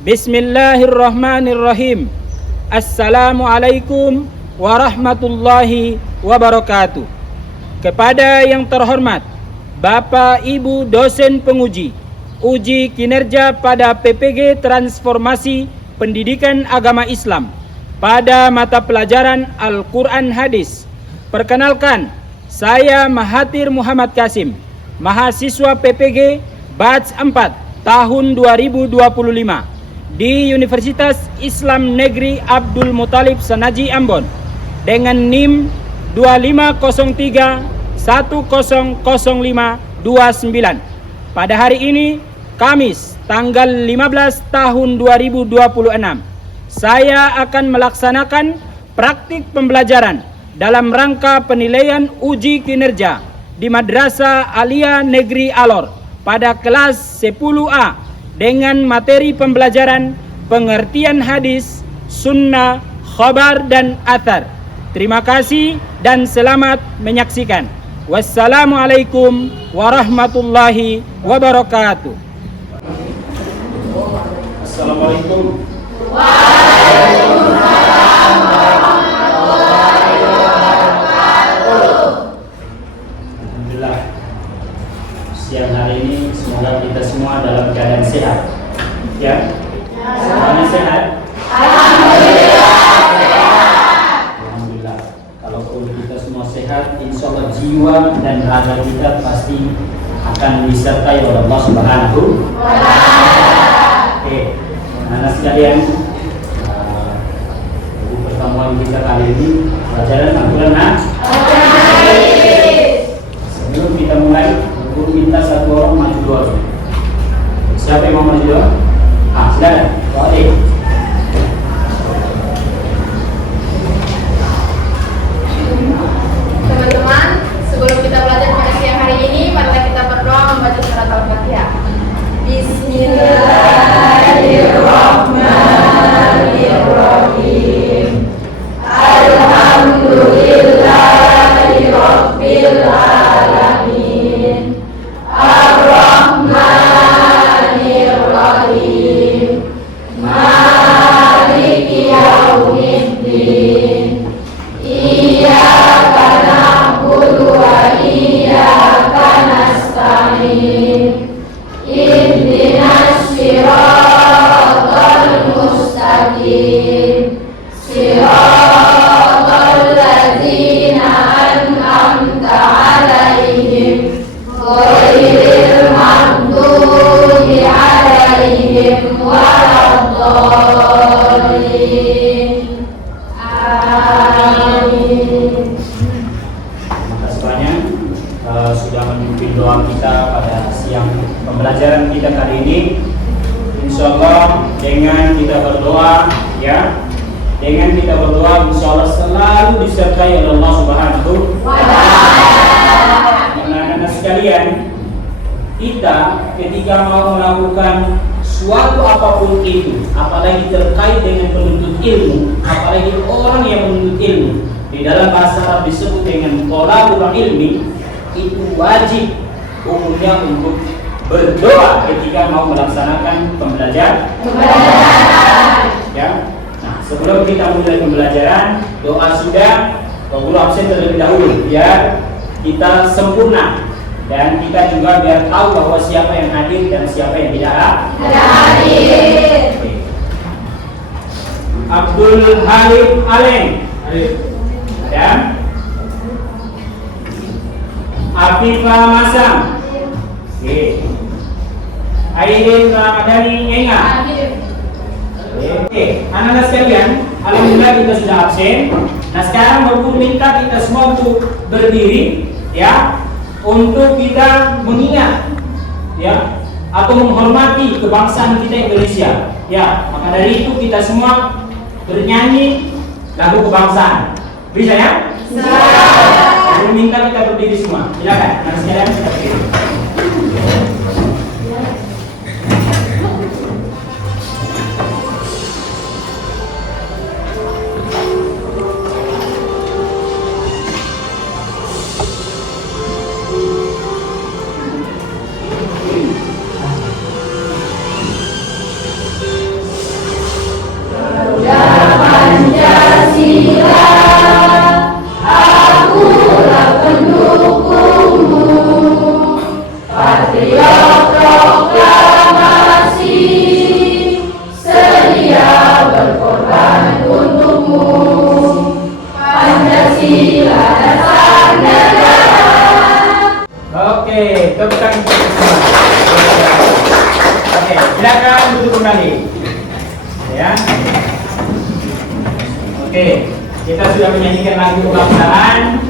Bismillahirrahmanirrahim. Assalamualaikum warahmatullahi wabarakatuh. Kepada yang terhormat Bapak Ibu dosen penguji uji kinerja pada PPG Transformasi Pendidikan Agama Islam pada mata pelajaran Al-Quran Hadis. Perkenalkan, saya Mahathir Muhammad Kasim, mahasiswa PPG Batch 4 tahun 2025 di Universitas Islam Negeri Abdul Muthalib Senaji Ambon dengan NIM 2503100529. Pada hari ini, Kamis, tanggal 15 tahun 2026, saya akan melaksanakan praktik pembelajaran dalam rangka penilaian uji kinerja di Madrasah Aliyah Negeri Alor pada kelas 10A dengan materi pembelajaran pengertian hadis, sunnah, khabar, dan athar. Terima kasih dan selamat menyaksikan. Wassalamualaikum warahmatullahi wabarakatuh. Assalamualaikum. Waalaikumsalam warahmatullahi wabarakatuh. Alhamdulillah, siang hari ini semoga kita semua dalam keadaan sehat. Ya, semuanya sehat. Alhamdulillah sehat. Alhamdulillah. Kalau kita semua sehat, insya Allah jiwa dan raga kita pasti akan disertai oleh Allah Subhanahu wa Ta'ala. Oke, anak sekalian, pertemuan kita kali ini pelajaran Al-Quran Hadis. Sebelum kita mulai, aku minta satu orang maju dua. Siapa yang mau maju dua? Silakan. Boleh. Teman-teman, sebelum kita belajar pada siang hari ini, marilah kita berdoa membaca surat Al-Fatihah. Bismillahirrahmanirrahim. Alhamdulillahirabbil alamin. Ar-Rahmanir-Rahim. Maliki yaumiddin. Iyyaka na'budu wa iyyaka nasta'in. Ihdinas siratal mustaqim. Siratal ladzina an'amta 'alaihim ghairil maghdubi 'alaihim waladdallin. Amin. Terima kasih banyak sudah memimpin doa kita pada siang pembelajaran kita kali ini. Insya Allah dengan kita berdoa, insya Allah selalu disertai oleh Allah Subhanahu wa Ta'ala. Anak-anak sekalian, kita ketika mau melakukan suatu apapun itu, apalagi terkait dengan penuntut ilmu, apalagi orang yang menuntut ilmu, di dalam bahasa Arab disebut dengan thalabul ilmi, itu wajib umumnya untuk berdoa ketika mau melaksanakan pembelajaran. Ya. Nah, sebelum kita mulai pembelajaran, doa sudah, guru absen terlebih dahulu biar kita sempurna dan kita juga biar tahu bahwa siapa yang hadir dan siapa yang tidak hadir. Abdul Halim Aleng. Ada? Afifah Masam. Oke. Aidin Ramadhani Enga. Oke, anak-anak sekalian, alhamdulillah kita sudah absen. Nah, sekarang guru minta kita semua untuk berdiri, untuk kita mengingat, atau menghormati kebangsaan kita Indonesia. Maka dari itu kita semua bernyanyi lagu kebangsaan. Bisa ya? Bisa. Guru minta kita berdiri semua. Silakan, anak sekalian kita berdiri. duduk kembali. Ya. Oke, kita sudah menyanyikan lagu kebangsaan.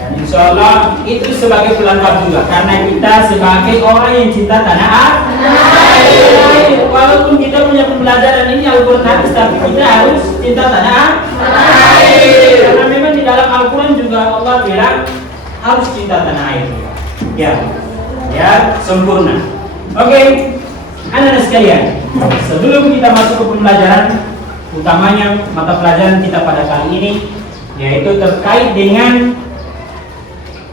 Dan insya Allah itu sebagai pelengkap juga, karena kita sebagai orang yang cinta tanah air. Walaupun kita punya pembelajaran ini Al-Quran, tapi kita harus cinta tanah air. Karena memang di dalam Al-Quran juga Allah bilang harus cinta tanah air. Ya, sempurna. Oke, anak-anak sekalian, sebelum kita masuk ke pembelajaran, utamanya mata pelajaran kita pada kali ini, yaitu terkait dengan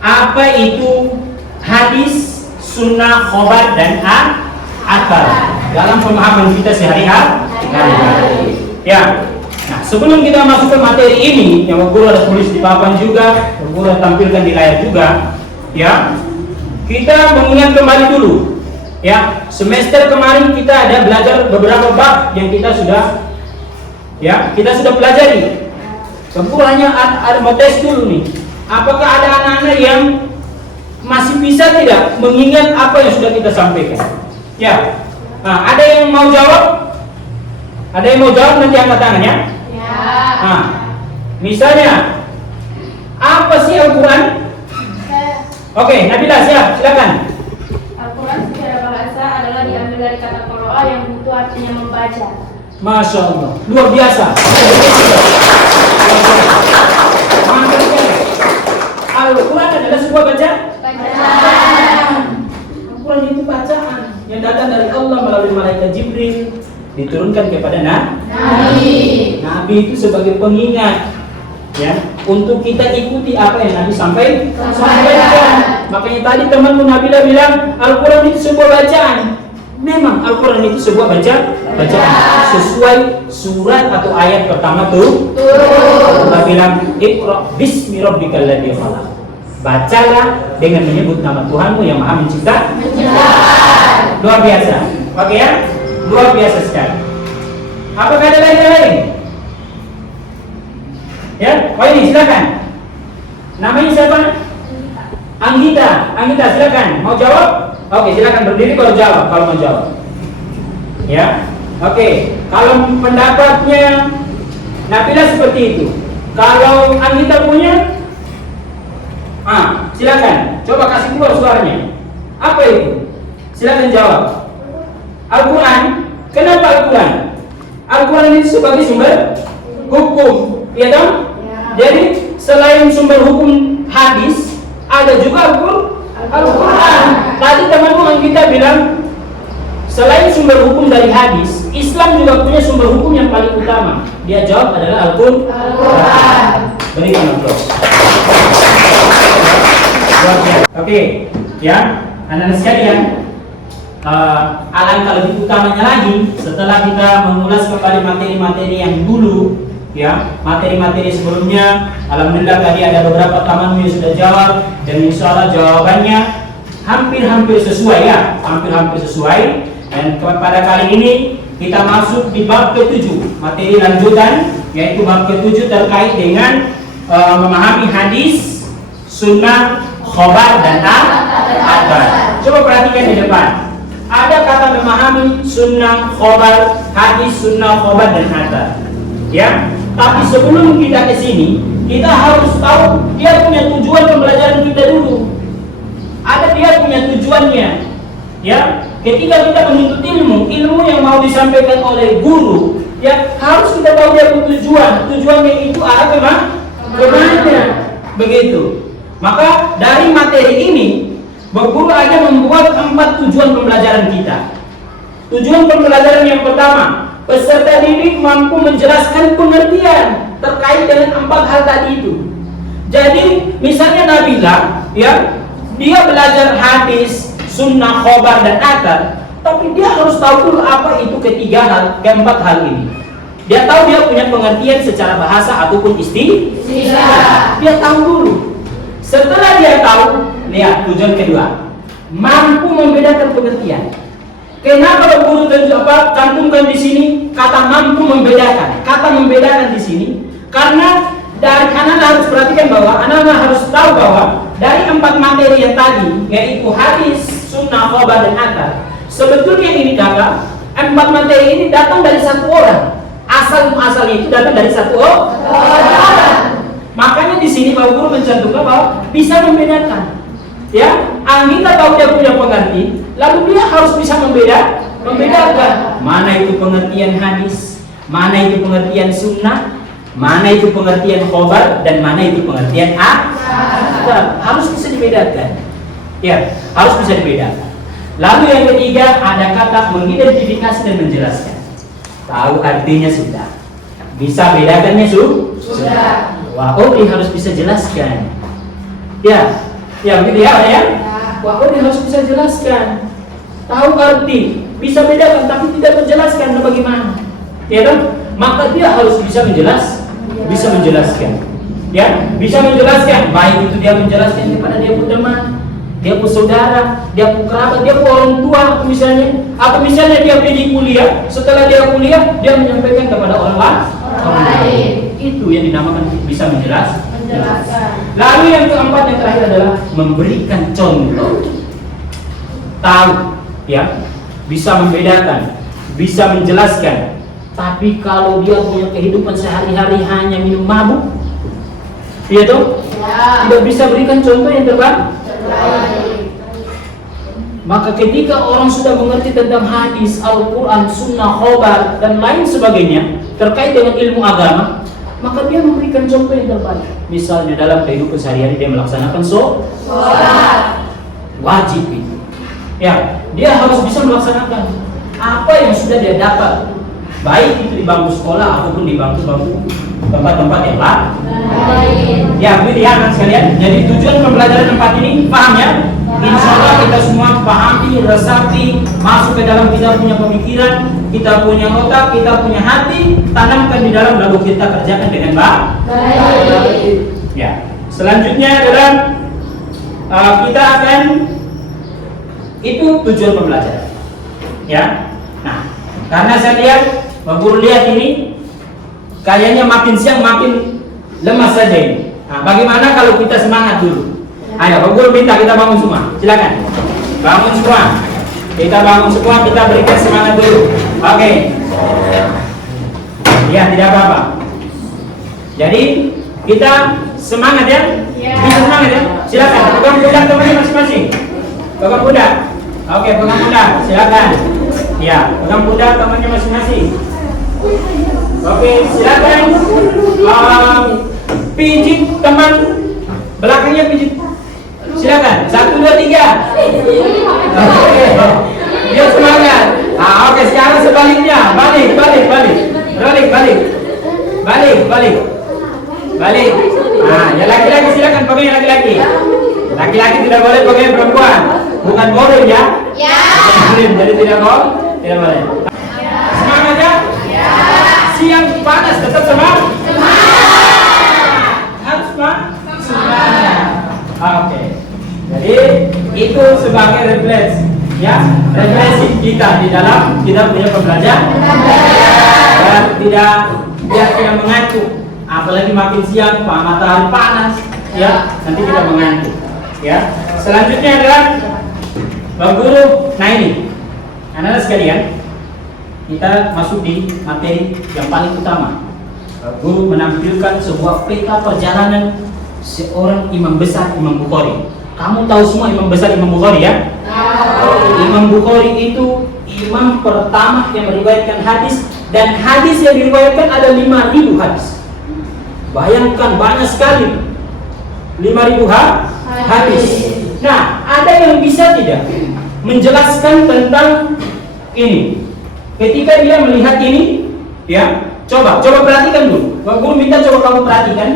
apa itu hadis, sunnah, khobar, dan athar dalam pemahaman kita sehari-hari. Ya. Nah, sebelum kita masuk ke materi ini, yang guru ada tulis di papan juga, guru ada tampilkan di layar juga, ya. Kita mengingat kembali dulu. Ya, semester kemarin kita ada belajar beberapa bab yang kita sudah pelajari. Guru hanya ada mau tes dulu nih. Apakah ada anak-anak yang masih bisa tidak mengingat apa yang sudah kita sampaikan? Ya. Nah, ada yang mau jawab? Ada yang mau jawab, nanti angkat tangan ya. Nah, misalnya apa sih Al-Quran? Oke, Nabila siap, silakan. Al-Quran secara bahasa adalah diambil dari kata qira'a yang butuh artinya membaca. Masya Allah, luar biasa. Al-Quran adalah sebuah bacaan. Al-Quran itu bacaan yang datang dari Allah melalui malaikat Jibril, diturunkan kepada Nabi. Nabi itu sebagai pengingat, ya, untuk kita ikuti apa yang Nabi sampaikan. Makanya tadi temanku Nabila bilang Al-Quran itu sebuah bacaan. Memang Al-Quran itu sebuah bacaan sesuai surat atau ayat pertama tuh. Allah bilang Iqra bismi rabbikal ladzi khalaq. Bacalah dengan menyebut nama Tuhanmu yang Maha Mencipta. Luar biasa. Oke ya? Luar biasa sekali. Apakah ada lain? Ya, oh ini silakan. Namanya siapa? Anggita, silakan. Mau jawab? Oke, silakan berdiri baru jawab kalau mau jawab. Ya, oke. Kalau pendapatnya Nabila seperti itu. Kalau Anggita punya, silakan. Coba kasih keluar suaranya. Apa itu? Silakan jawab. Al-Quran. Kenapa Al-Quran? Al-Quran itu sebagai sumber hukum, ya dong? Jadi selain sumber hukum hadis, ada juga Al-Quran. Tadi temanku yang kita bilang, selain sumber hukum dari hadis, Islam juga punya sumber hukum yang paling utama. Dia jawab adalah Al-Quran. Berikan aplaus. Oke, ya, anak-anak sekalian. Alangkah lebih utamanya lagi setelah kita mengulas kembali materi-materi yang dulu, ya, materi-materi sebelumnya. Alhamdulillah tadi ada beberapa temanmu yang sudah jawab, dan insya Allah jawabannya hampir sesuai ya, hampir sesuai. Dan pada kali ini kita masuk di bab ke-7, materi lanjutan, yaitu bab ke-7 terkait dengan memahami hadis, sunnah, khobar, dan athar. Coba perhatikan di depan. Ada kata memahami sunnah, khobar, hadis, sunnah, khobar, dan athar. Ya, tapi sebelum kita ke sini, kita harus tahu dia punya tujuan pembelajaran kita dulu. Ada dia punya tujuannya. Ya, ketika kita menuntut ilmu yang mau disampaikan oleh guru, ya harus kita tahu dia punya tujuan. Tujuannya itu arah kemana? Begitu. Maka dari materi ini, guru akan membuat 4 tujuan pembelajaran kita. Tujuan pembelajaran yang pertama, peserta didik mampu menjelaskan pengertian terkait dengan 4 hal tadi itu. Jadi, misalnya Nabila, ya, dia belajar hadis, sunnah, khobar, dan athar, tapi dia harus tahu dulu apa itu keempat hal ini. Dia tahu dia punya pengertian secara bahasa ataupun istilah. Dia tahu dulu. Setelah dia tahu, lihat tujuan kedua, mampu membedakan pengertian. Kenapa guru cantumkan di sini kata mampu membedakan? Kata membedakan di sini karena dari anak harus perhatikan bahwa anak harus tahu bahwa dari 4 materi yang tadi, yaitu hadis, sunnah, khobar, dan athar, sebetulnya ini kakak Empat materi ini datang dari satu orang. Asalnya itu datang dari satu orang. Makanya di sini Bapak Guru mencantumkan bahwa bisa membedakan. Ya, Anggita tahu dia punya pengerti, lalu dia harus bisa membedakan mana itu pengertian hadis, mana itu pengertian sunnah, mana itu pengertian khobar, dan mana itu pengertian harus bisa dibedakan. Ya, harus bisa dibedakan. Lalu yang ketiga ada kata mengidentifikasi dan menjelaskan. Tahu artinya sudah, bisa bedakannya sudah. Wah, oke, harus bisa jelaskan. Ya, begitu ya, ya. Wah, oke, harus bisa jelaskan. Tahu arti, bisa bedakan, tapi tidak menjelaskan. Nah, bagaimana? Ya kan? Maka dia harus bisa menjelaskan. Ya, bisa menjelaskan. Baik itu dia menjelaskan kepada dia pun teman, dia pun saudara, dia pun kerabat, dia pun orang tua misalnya. Atau misalnya dia pergi kuliah, setelah dia kuliah dia menyampaikan kepada orang lain. Itu yang dinamakan bisa menjelaskan. Lalu yang keempat, yang terakhir adalah memberikan contoh. Tahu, ya, bisa membedakan, bisa menjelaskan. Tapi kalau dia punya kehidupan sehari-hari hanya minum mabuk, iya toh? Tidak bisa berikan contoh yang terbaik. Maka ketika orang sudah mengerti tentang hadis, Al-Quran, Sunnah, khobar, dan lain sebagainya terkait dengan ilmu agama, maka dia memberikan contoh yang terbaik. Misalnya dalam kehidupan sehari-hari dia melaksanakan sholat, wajib itu. Ya, dia harus bisa melaksanakan apa yang sudah dia dapat, baik itu di bangku sekolah ataupun di bangku-bangku tempat-tempat yang lain. Ya, begitu ya anak sekalian. Jadi tujuan pembelajaran tempat ini, paham ya? Insya Allah kita semua pahami, resapi, masuk ke dalam kita punya pemikiran, kita punya otak, kita punya hati, tanamkan di dalam, lalu kita kerjakan dengan baik. Ya, selanjutnya adalah kita akan, itu tujuan pembelajaran. Ya, nah, karena saya lihat, Pak Guru lihat ini, kayaknya makin siang makin lemas saja ini. Nah, bagaimana kalau kita semangat dulu? Ayo, Pak Guru minta kita bangun semua. Silakan. Bangun semua. Kita bangun semua, kita berikan semangat dulu. Oke. Ya, tidak apa-apa. Jadi, kita semangat ya? Bisa semangat ya? Silakan. Pegang pundak temannya masing-masing. Pegang pundak. Oke, pegang pundak. Silakan. Ya, pegang pundak temannya masing-masing. Oke, silakan. Pijit teman belakangnya, pijit. Silakan. 1, 2, 3. Oke. Dia semangat. Oke, sekarang sebaliknya. Balik. Ya laki-laki silakan pakai yang laki-laki. Laki-laki tidak boleh pakai perempuan. Bukan boleh ya? Ya. Jadi tidak boleh. Semangat ya? Ya. Siang panas tetap semangat. Harus semangat. Oke. Jadi itu sebagai refleksi, ya, refleksi kita di dalam kita punya pembelajaran dan tidak biar tidak mengantuk, apalagi makin siang matahari panas, ya, nanti kita mengantuk, ya. Selanjutnya adalah Pak Guru. Nah ini, anak-anak sekalian, kita masuk di materi yang paling utama. Pak Guru menampilkan sebuah peta perjalanan seorang imam besar, Imam Bukhari. Kamu tahu semua imam besar Imam Bukhari ya? Imam Bukhari itu imam pertama yang meriwayatkan hadis, dan hadis yang diriwayatkan ada 5.000 hadis. Bayangkan banyak sekali, 5.000 hadis. Nah, ada yang bisa tidak menjelaskan tentang ini? Ketika dia melihat ini, ya, coba perhatikan dulu. Pak Guru minta coba kamu perhatikan.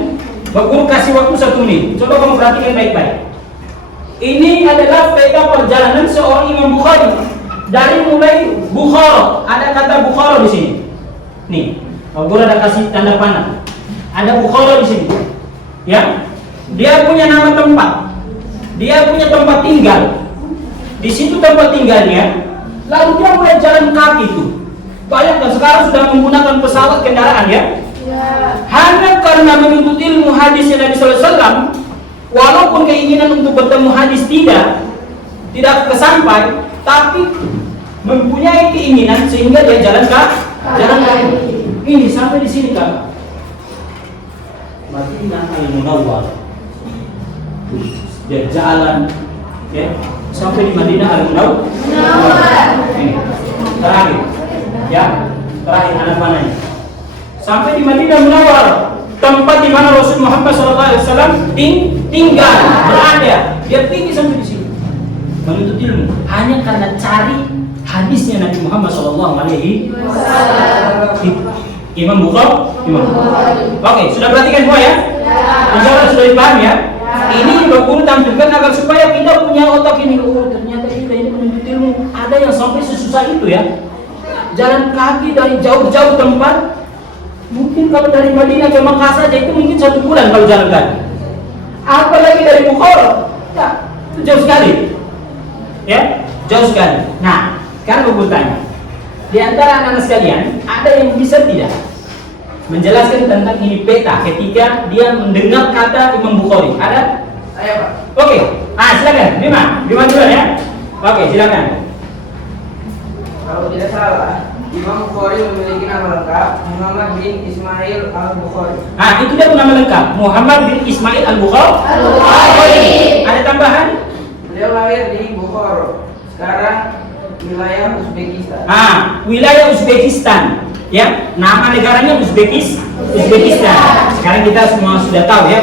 Pak Guru kasih waktu 1 menit. Coba kamu perhatikan baik-baik. Ini adalah peta perjalanan seorang Imam Bukhari. Dari mulai Bukhara, ada kata Bukhara di sini. Nih, Pak Guru ada kasih tanda panah. Ada Bukhara di sini. Ya, dia punya nama tempat. Dia punya tempat tinggal. Di situ tempat tinggalnya. Lalu dia mulai jalan kaki itu. Bayangkan sekarang sudah menggunakan pesawat kendaraan ya. Hanya karena menuntut ilmu hadisnya Nabi SAW, walaupun keinginan untuk bertemu hadis tidak kesampai, tapi mempunyai keinginan sehingga dia jalan kaki. Ini sampai di sini Kak. Madinah Al-Munawwar. Dia jalan ya sampai di Madinah Al-Munawwar. Ini terakhir. Ya, terakhir anak panahnya. Sampai di Madinah Munawwar, tempat di mana Rasul Muhammad SAW tinggal, berada. Dia tinggi sampai di sini. Menuntut ilmu hanya karena cari hadisnya Nabi Muhammad SAW. Imam Bukhari. Oke, sudah perhatikan semua ya? Insya Allah sudah dipahami ya? Ini juga guru tampilkan agar supaya kita punya otak ini. Oh, ternyata kita ini menuntut ilmu. Ada yang sampai sesusah itu ya. Jalan kaki dari jauh-jauh tempat. Mungkin kalau dari Madinah ke Makkah saja itu mungkin 1 bulan kalau jalan kaki. Apalagi dari Bukhara, ya, itu jauh sekali. Ya, jauh sekali. Nah, sekarang aku bertanya, di antara anak-anak sekalian, ada yang bisa tidak menjelaskan tentang ini peta ketika dia mendengar kata Imam Bukhari? Ada? Saya Pak. Oke, silakan, Bima dulu ya. Oke, silakan. Kalau tidak salah, Imam Bukhari memiliki nama lengkap Muhammad bin Ismail Al-Bukhari. Itu dia nama lengkap, Muhammad bin Ismail Al-Bukhari. Ada tambahan? Beliau lahir di Bukhara, sekarang wilayah Uzbekistan. Wilayah Uzbekistan. Ya, nama negaranya Uzbekistan. Sekarang kita semua sudah tahu ya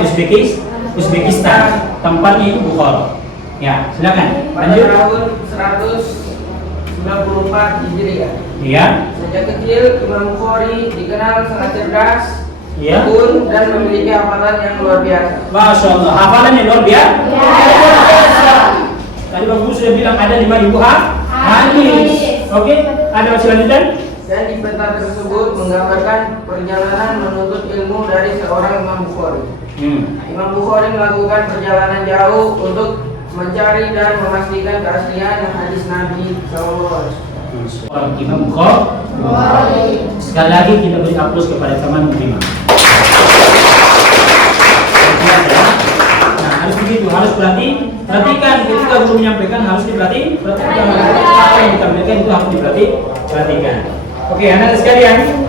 Uzbekistan. Tempatnya itu Bukhara. Ya, silakan. Pada Lanjut. tahun 194 Hijriah. Iya. Sejak kecil Imam Bukhari dikenal sangat cerdas, Iya. tekun, dan memiliki hafalan yang luar biasa. Masya Allah, hafalan yang luar biasa. Tadi Bapak Guru sudah bilang ada 5.000 hadis. Oke, ada masih lanjutan? Dan di peta tersebut menggambarkan perjalanan menuntut ilmu dari seorang Imam Bukhari. Imam Bukhari melakukan perjalanan jauh untuk mencari dan memastikan keaslian hadis Nabi SAW. Orang Imam Bukhari. Sekali lagi kita beri aplaus kepada teman Bima. Nah, harus begitu, harus perhatikan ketika guru menyampaikan harus perhatikan apa yang ditampilkan itu harus perhatikan. Oke, anak sekalian,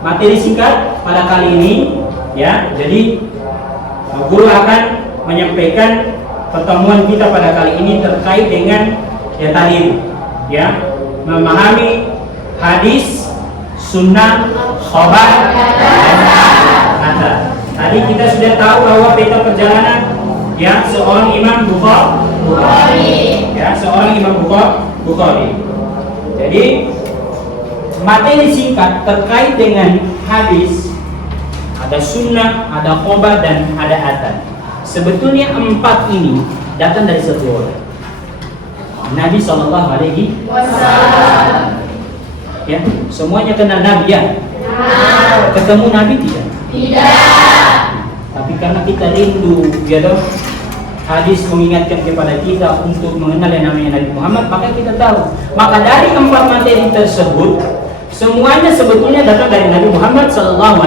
materi singkat pada kali ini ya. Jadi guru akan menyampaikan pertemuan kita pada kali ini terkait dengan yang tadi ya, memahami hadis, sunnah, khabar, dan athar. Tadi kita sudah tahu bahwa peta perjalanan ya seorang Imam Bukhari. Ya, seorang Imam Bukhari. Jadi materi singkat terkait dengan hadis, ada sunnah, ada khabar, dan ada athar. Sebetulnya 4 ini datang dari satu orang, Nabi SAW. Ya, semuanya kenal Nabi ya? Ketemu Nabi tidak? Tapi karena kita rindu, ya toh, hadis mengingatkan kepada kita untuk mengenal yang namanya Nabi Muhammad, maka kita tahu. Maka dari 4 materi tersebut, semuanya sebetulnya datang dari Nabi Muhammad SAW.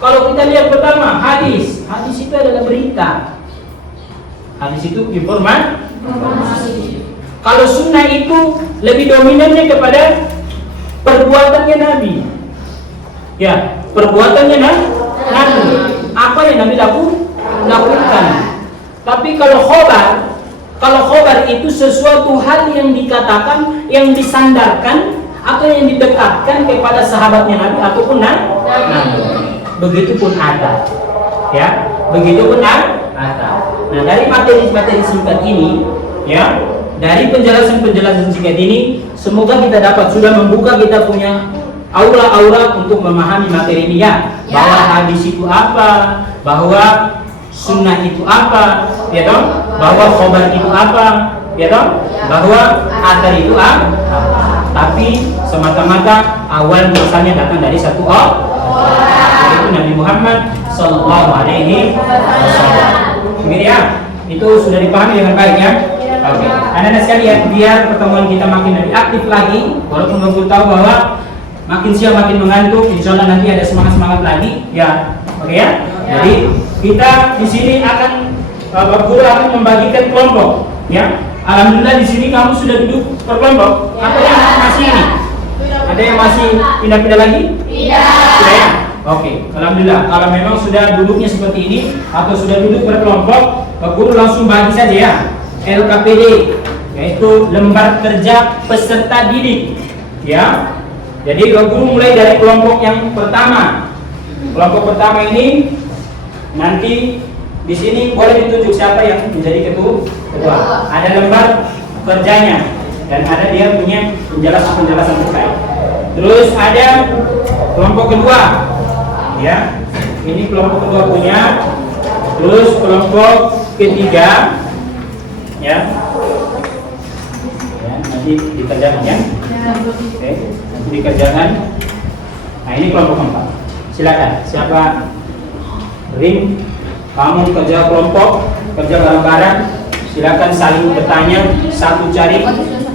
Kalau kita lihat pertama, hadis itu adalah berita. Hadis itu informasi. Kalau sunnah itu lebih dominannya kepada perbuatannya Nabi. Ya, perbuatannya Nabi. Apa yang Nabi lakukan. Tapi kalau khobar itu sesuatu hal yang dikatakan, yang disandarkan atau yang didekatkan kepada sahabatnya Nabi ataupun Nabi. Begitupun ada. Ya, begitupun ada. Nah, dari materi singkat ini, ya, dari penjelasan singkat ini, semoga kita dapat sudah membuka kita punya aura untuk memahami materi ini ya. Bahwa hadis itu apa, bahwa sunnah itu apa, ya toh? Bahwa khobar itu apa, ya toh? Bahwa athar itu apa. Tapi semata-mata awal muasalnya datang dari satu orang, yaitu Nabi Muhammad SAW. Begini ya, itu sudah dipahami dengan baik ya. Oke, anak-anak sekalian, biar pertemuan kita makin lebih aktif lagi, walaupun baru tahu bahwa makin siang makin mengantuk, insya Allah nanti ada semangat lagi ya. Oke ya. Jadi kita di sini akan Bapak Guru akan membagikan kelompok ya. Alhamdulillah di sini kamu sudah duduk berkelompok. Apa yang masih ini? Ada yang masih pindah-pindah lagi? Sudah ya? Oke, alhamdulillah. Kalau memang sudah duduknya seperti ini atau sudah duduk berkelompok, Pak Guru langsung bagi saja ya. LKPD, yaitu lembar kerja peserta didik. Ya. Jadi Pak Guru mulai dari kelompok yang pertama. Kelompok pertama ini nanti di sini boleh ditunjuk siapa yang menjadi ketua. Ada lembar kerjanya dan ada dia punya penjelasan terkait. Terus ada kelompok kedua, ya. Ini kelompok kedua punya. Terus kelompok ketiga, ya. Ya, nanti dikerjakan ya. Oke, nanti dikerjakan. Nah ini kelompok keempat. Silakan. Siapa? Ring. Kamu kerja kelompok, kerja bareng-bareng. Silakan saling bertanya, satu cari,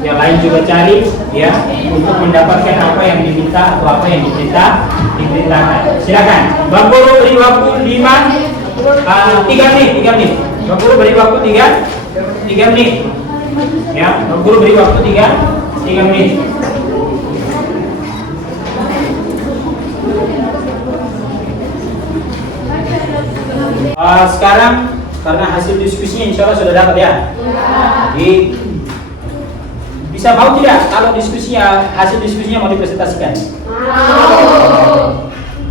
yang lain juga cari, ya, untuk mendapatkan apa yang diminta atau apa yang diperintahkan. Silakan. Bang Guru beri waktu 3 menit. Bang Guru beri waktu 3 menit. Ya, Bang Guru beri waktu 3 menit. Sekarang karena hasil diskusinya insya Allah sudah dapat ya. Jadi bisa mau tidak kalau diskusinya hasil diskusinya mau dipresentasikan?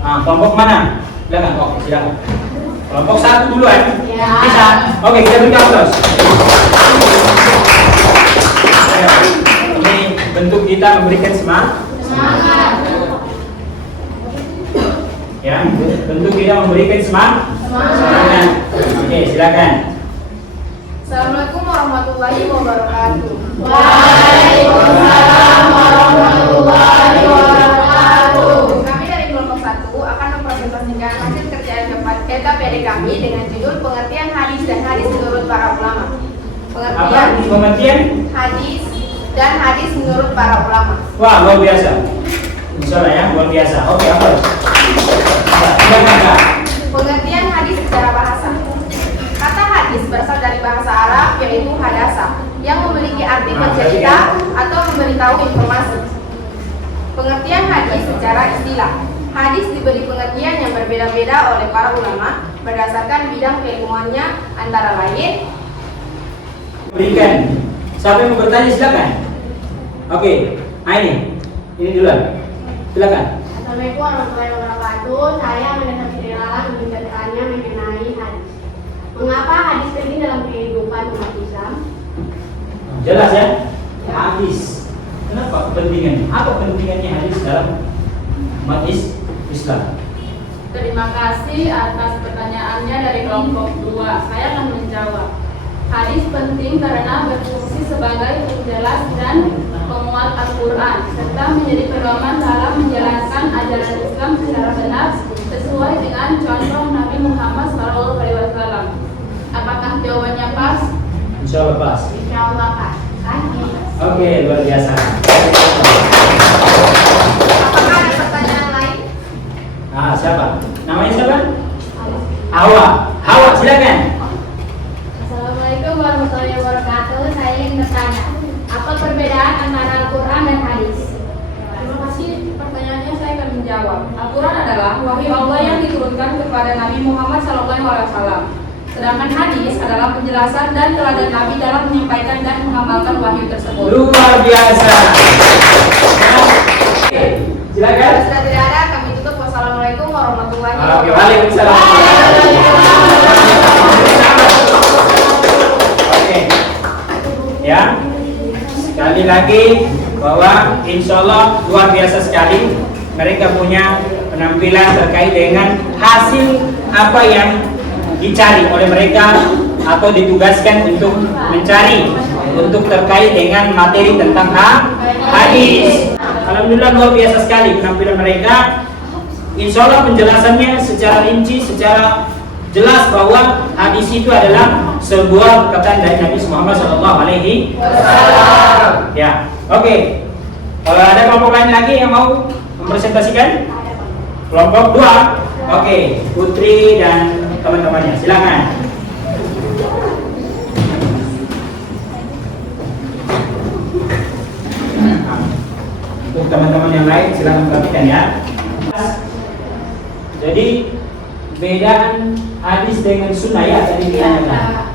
Kelompok mana? Silakan. Oke, silakan. Kelompok 1 duluan. Bisa. Oke, kita berikan aplaus. Ini bentuk kita memberikan semangat. Ya, bentuk kita memberikan semangat. Oke, silakan. Assalamualaikum warahmatullahi wabarakatuh. Waalaikumsalam warahmatullahi wabarakatuh. Kami dari kelompok 1 akan mempresentasikan hasil kerjaan LKPD kami dengan judul pengertian hadis dan hadis menurut para ulama. Pengertian hadis dan hadis menurut para ulama. Wah, luar biasa. Insyaallah ya, luar biasa. Oke, apa? Silakan, Kak. Pengertian hadis secara bahasa. Kata hadis berasal dari bahasa Arab yaitu hadasa, yang memiliki arti bercerita atau memberitahu informasi. Pengertian hadis secara istilah. Hadis diberi pengertian yang berbeda-beda oleh para ulama berdasarkan bidang keilmuannya, antara lain. Berikan. Siapa yang mau bertanya silakan. Oke, ini duluan. Silakan. Assalamualaikum warahmatullahi wabarakatuh. Saya Mendesak Sirilalang ingin bertanya mengenai hadis. Mengapa hadis penting dalam kehidupan umat Islam? Jelas ya? Hadis. Kenapa kepentingannya? Apa kepentingannya hadis dalam umat Islam? Terima kasih atas pertanyaannya dari kelompok 2. Saya akan menjawab. Hadis penting karena berfungsi sebagai penjelas dan penguat Al-Quran serta menjadi pedoman dalam menjalankan ajaran Islam secara benar sesuai dengan contoh Nabi Muhammad SAW. Apakah jawabannya pas? Insya Allah pas. Insya Allah Pak. Oke, luar biasa. Apakah ada pertanyaan lain? Siapa? Namanya siapa? Hawa, silakan. Assalamualaikum warahmatullahi wabarakatuh. Saya ingin bertanya, apa perbedaan antara Al-Quran dan hadis? Terima kasih pertanyaannya, saya akan menjawab. Al-Quran adalah wahyu Allah yang diturunkan kepada Nabi Muhammad SAW. Sedangkan hadis adalah penjelasan dan teladan Nabi dalam menyampaikan dan mengamalkan wahyu tersebut. Luar biasa. Silakan. Sudah tidak ada, kami tutup. Wassalamualaikum warahmatullahi Oke, wabarakatuh. waalaikumsalam. Oke. Ya. Sekali lagi bahwa insya Allah luar biasa sekali mereka punya penampilan terkait dengan hasil apa yang dicari oleh mereka atau ditugaskan untuk mencari untuk terkait dengan materi tentang hadis. Alhamdulillah luar biasa sekali penampilan mereka. Insya Allah penjelasannya secara rinci, secara jelas bahwa hadis itu adalah sebuah perkataan dari Nabi Muhammad SAW. Ya, oke. Kalau ada kelompok lain lagi yang mau mempresentasikan? Kelompok 2. Oke, Putri dan teman-temannya, silakan. Untuk teman-teman yang lain silakan perhatikan ya. Jadi bedaan hadis dengan sunnah ya tadi ditanyakan.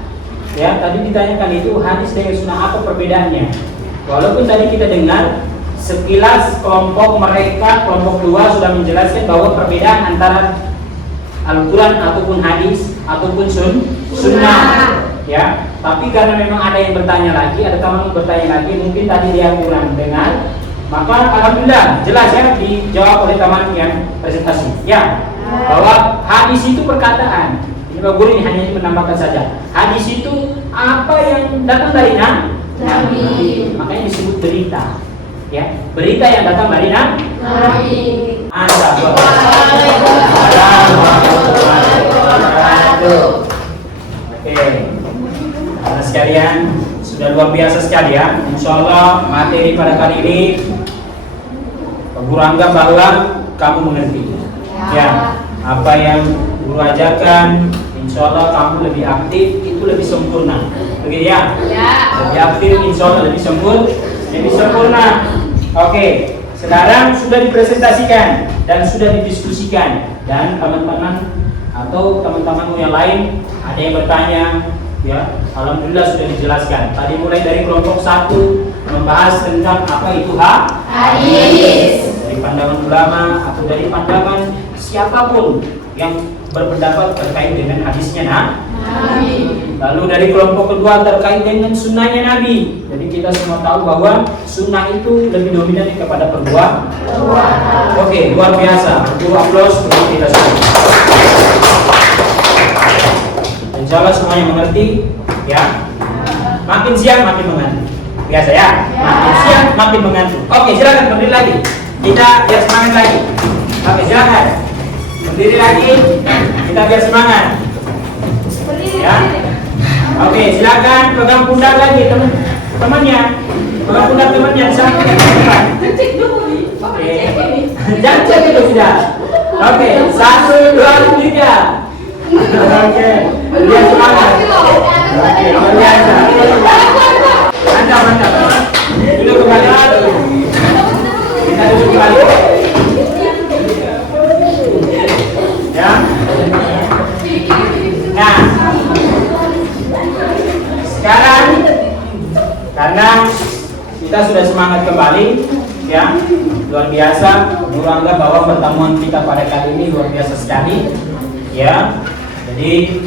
Ya, tadi ditanyakan itu hadis dengan sunnah apa perbedaannya? Walaupun tadi kita dengar sekilas kelompok kelompok dua sudah menjelaskan bahwa perbedaan antara Al-Quran ataupun hadis ataupun sunnah. Ya, tapi karena memang ada yang bertanya lagi, ada teman yang bertanya lagi, mungkin tadi dia kurang dengar, maka alhamdulillah jelas ya dijawab oleh teman yang presentasi. Ya, bahwa hadis itu perkataan. Ini Pak Guru ini hanya menambahkan saja. Hadis itu apa yang datang dari Nabi. Makanya disebut berita. Ya, berita yang datang dari Nabi. Oke, karena sekalian sudah luar biasa sekali ya. Insya Allah materi pada kali ini Pak Guru anggap bahwa kamu mengerti. Ya, apa yang Guru ajarkan, insya Allah kamu lebih aktif, itu lebih sempurna. Begitu ya? Lebih aktif, insya Allah lebih sempurna. Oke, sekarang sudah dipresentasikan dan sudah didiskusikan, dan teman-teman atau teman-temanmu yang lain ada yang bertanya, ya, alhamdulillah sudah dijelaskan. Tadi mulai dari kelompok 1 membahas tentang apa itu hadis. Dari pandangan ulama atau dari pandangan siapapun yang berpendapat terkait dengan hadisnya Nabi. Lalu dari kelompok kedua terkait dengan sunnahnya Nabi. Jadi kita semua tahu bahwa sunnah itu lebih dominan kepada perbuatan. Oke, luar biasa. Beri aplaus untuk kita semua. Insya Allah semuanya mengerti, ya. Makin siang makin mengantuk. Biasa ya. Makin siang makin mengantuk. Oke, silakan berdiri lagi. Kita biar semangat lagi. Oke, silakan. Berdiri lagi. Kita biar semangat. Ya. Oke, silakan pegang pundak lagi temannya. Pegang pundak temannya sampai ke depan. Oke. Jangan cek itu sudah. Oke, 1, 2, 3. Oke. Biar semangat. Oke, luar biasa. Mantap. Duduk kembali. Kita duduk kembali. Ya. Nah, sekarang karena kita sudah semangat kembali, ya, luar biasa. Guru anggap bahwa pertemuan kita pada kali ini luar biasa sekali, ya. Jadi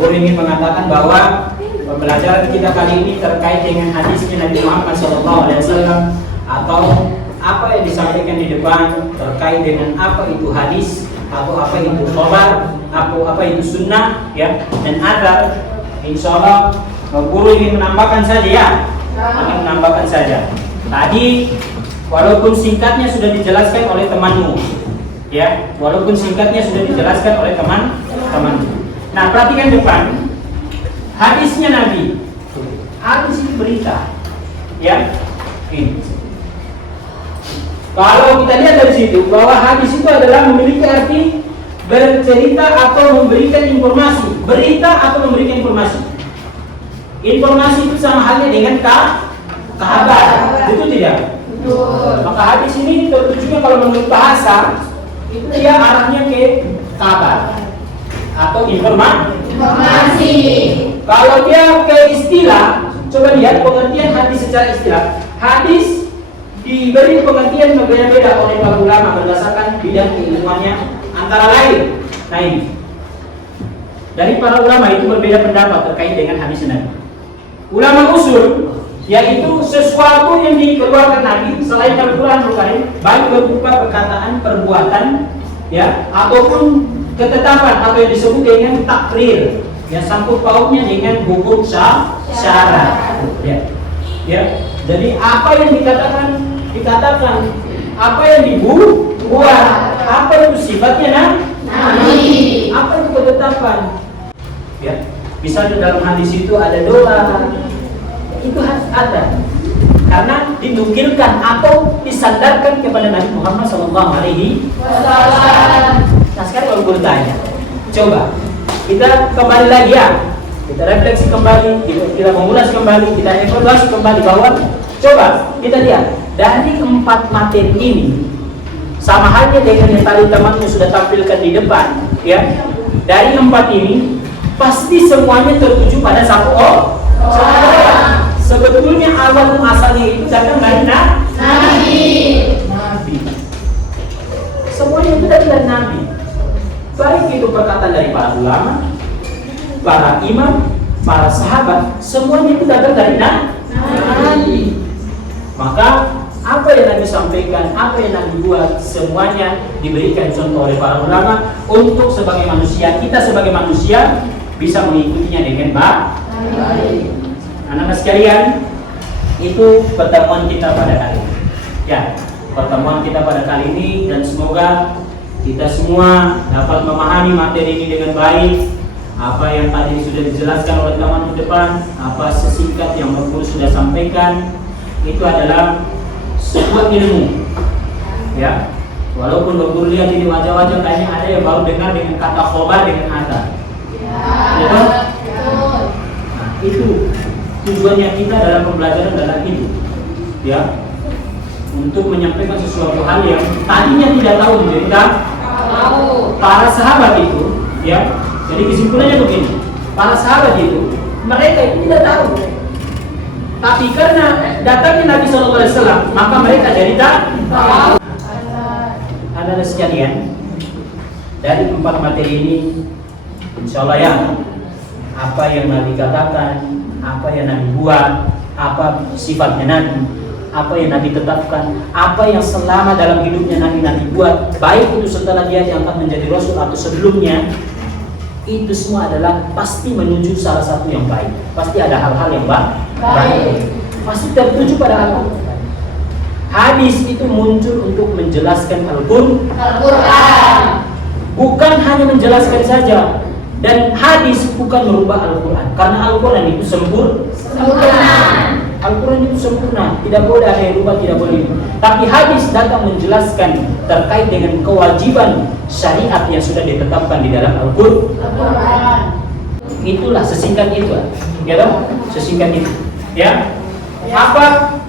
Guru ingin mengatakan bahwa pembelajaran kita kali ini terkait dengan hadisnya Nabi Muhammad SAW atau apa yang disampaikan di depan terkait dengan apa itu hadis atau apa itu khobar atau apa itu sunnah, ya, dan adab. Insya Allah Guru ingin menambahkan saja, ya, akan menambahkan saja. Tadi walaupun singkatnya sudah dijelaskan oleh temanmu, ya, walaupun singkatnya sudah dijelaskan oleh temanmu. Nah, perhatikan depan hadisnya Nabi. Hadis itu berita, ya. Ini. Kalau kita lihat dari situ bahwa hadis itu adalah memiliki arti bercerita atau memberikan informasi, berita atau memberikan informasi. Informasi itu sama halnya dengan kabar, betul tidak? Betul. Maka hadis ini tentunya kalau menurut bahasa itu dia arahnya ke kabar atau informasi. Kalau dia ke istilah, coba lihat pengertian hadis secara istilah. Hadis diberi pengertian berbeda-beda oleh para ulama berdasarkan bidang keilmuannya, antara lain. Nah, ini dari para ulama itu berbeda pendapat terkait dengan hadis Nabi. Ulama usul, yaitu sesuatu yang dikeluarkan Nabi selain Al-Quran, baik berupa perkataan, perbuatan, ya, ataupun ketetapan atau yang disebut dengan takrir, yang sangkut pautnya dengan hukum syarat. Ya. Jadi apa yang dikatakan, apa yang dibuat, apa itu sifatnya Nabi, apa itu ketetapan. Ya, misalnya dalam hadis itu ada doa, itu harus ada, karena dinukilkan atau disandarkan kepada Nabi Muhammad SAW. Nah, sekarang kalau bertanya, coba kita kembali lagi, ya, kita refleksi kembali, kita mengulas kembali, kita evaluasi kembali bahwa coba kita lihat dari 4 materi ini, sama halnya dengan yang tadi temanmu sudah tampilkan di depan, ya. Dari 4 ini pasti semuanya tertuju pada satu orang. Sebetulnya awal muasalnya itu datang dari Nabi. Semuanya itu dari Nabi. Baik itu perkataan dari para ulama, para imam, para sahabat, semuanya itu datang dari Nabi. Maka apa yang Nabi sampaikan, apa yang Nabi buat, semuanya diberikan contoh oleh para ulama untuk sebagai manusia, kita sebagai manusia bisa mengikutinya dengan baik. Anak-anak sekalian, itu pertemuan kita pada kali ini. Ya, pertemuan kita pada kali ini, dan semoga kita semua dapat memahami materi ini dengan baik. Apa yang tadi sudah dijelaskan oleh teman di depan, apa sesingkat yang Bapak Guru sudah sampaikan, itu adalah sebuah ilmu. Ya, walaupun Bapak Guru lihat ini wajah-wajah kayaknya ada yang baru dengar dengan kata khobar dengan ada. Ya, nah, itu tujuannya kita dalam pembelajaran dalam hidup, ya, untuk menyampaikan sesuatu hal yang tadinya tidak tahu menjadi para sahabat itu, ya. Jadi kesimpulannya begini, para sahabat itu mereka itu tidak tahu, tapi karena datangnya Nabi SAW maka mereka jadi tahu. Ada sekalian, dari 4 materi ini, insya Allah ya, apa yang Nabi katakan, apa yang Nabi buat, apa sifatnya Nabi, apa yang Nabi tetapkan, apa yang selama dalam hidupnya Nabi buat, baik itu setelah dia diangkat menjadi Rasul atau sebelumnya, itu semua adalah pasti menuju salah satu yang baik. Pasti ada hal-hal yang baik. Pasti tertuju pada Al-Quran. Hadis itu muncul untuk menjelaskan Al-Quran. Bukan hanya menjelaskan saja. Dan hadis bukan merubah Al-Quran, karena Al-Quran itu sempurna. Al-Quran itu sempurna, tidak boleh ada yang rubah, tidak boleh. Tapi hadis datang menjelaskan terkait dengan kewajiban syariat yang sudah ditetapkan di dalam Al-Quran. Itulah sesingkat itu, ya toh? Sesingkat itu, ya. Apa,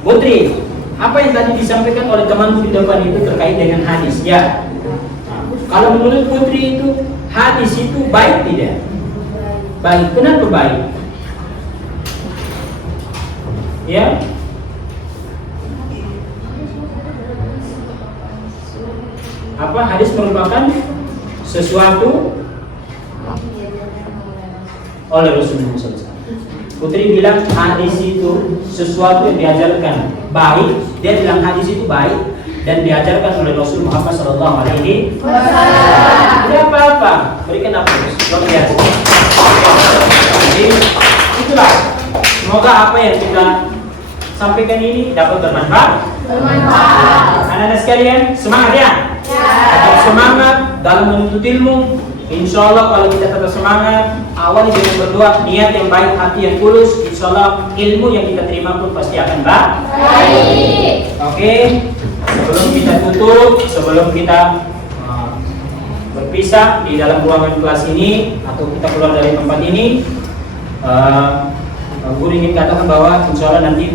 Putri? Apa yang tadi disampaikan oleh teman di depan itu terkait dengan hadis, ya? Kalau menurut Putri itu hadis itu baik tidak? Baik, kenapa baik? Ya, apa hadis merupakan sesuatu oleh Rasulullah SAW. Putri bilang hadis itu sesuatu yang diajarkan baik. Dia bilang hadis itu baik dan diajarkan oleh Rasul Muhammad SAW. Tidak apa-apa, berikan aplaus. Luar biasa. Jadi itulah. Semoga apa yang kita sampaikan ini dapat bermanfaat. Anak-anak sekalian, semangat ya. Tetap semangat dalam menuntut ilmu. Insya Allah kalau kita tetap semangat, awali dengan berdoa, niat yang baik, hati yang tulus, insya Allah ilmu yang kita terima pun pasti akan baik. Oke, sebelum kita tutup, sebelum kita berpisah di dalam ruangan kelas ini atau kita keluar dari tempat ini, Guru ingin katakan bahwa insya Allah nanti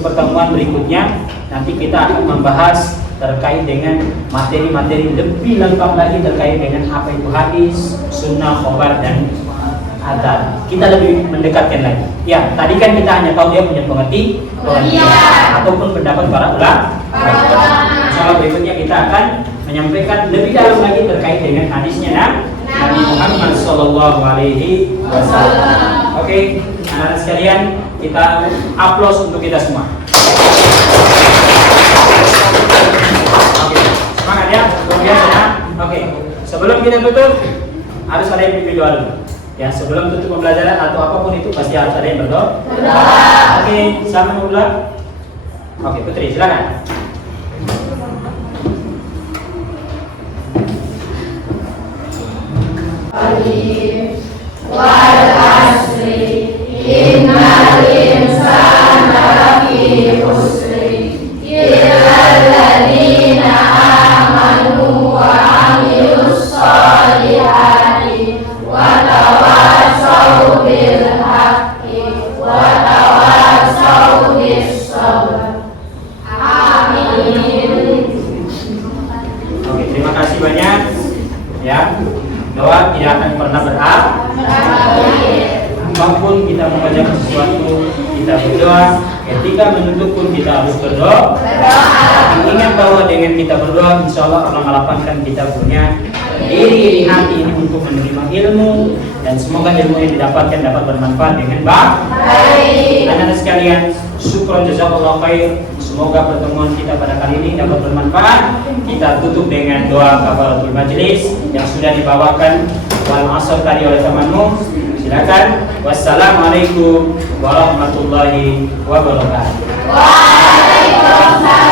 pertemuan berikutnya nanti kita akan membahas terkait dengan materi-materi lebih lengkap lagi terkait dengan apa itu hadis, sunnah, khobar, dan adab. Kita lebih mendekatkan lagi. Ya, tadi kan kita hanya tahu dia punya pengertian ataupun pendapat para ulama. Insya Allah berikutnya kita akan menyampaikan lebih dalam lagi terkait dengan hadisnya Nabi Muhammad SAW. Oke, anak-anak sekalian, kita aplaus untuk kita semua. Oke, semangat ya, luar biasa. Oke, sebelum kita tutup, harus ada yang pimpin doa dulu. Ya, sebelum tutup pembelajaran atau apapun itu pasti harus ada yang berdoa. Oke, sama mulai. Oke, Putri, silakan. Wal asri innal insana lafi khusri illa alladziina aamanu wa 'amilus shalihati wa tawassaw bil haqqi wa tawassaw bis kita berdoa. Ketika menutup pun kita harus berdoa. Ingat bahwa dengan kita berdoa, insya Allah Allah melapangkan kita punya diri hati ini untuk menerima ilmu, dan semoga ilmu yang didapatkan dapat bermanfaat dengan baik. Anak-anak sekalian, syukron jazakallahu khair. Semoga pertemuan kita pada kali ini dapat bermanfaat. Kita tutup dengan doa kafaratul majlis yang sudah dibawakan wal asr tadi oleh temanmu. Silakan. Wassalamualaikum warahmatullahi wabarakatuh. Waalaikumsalam.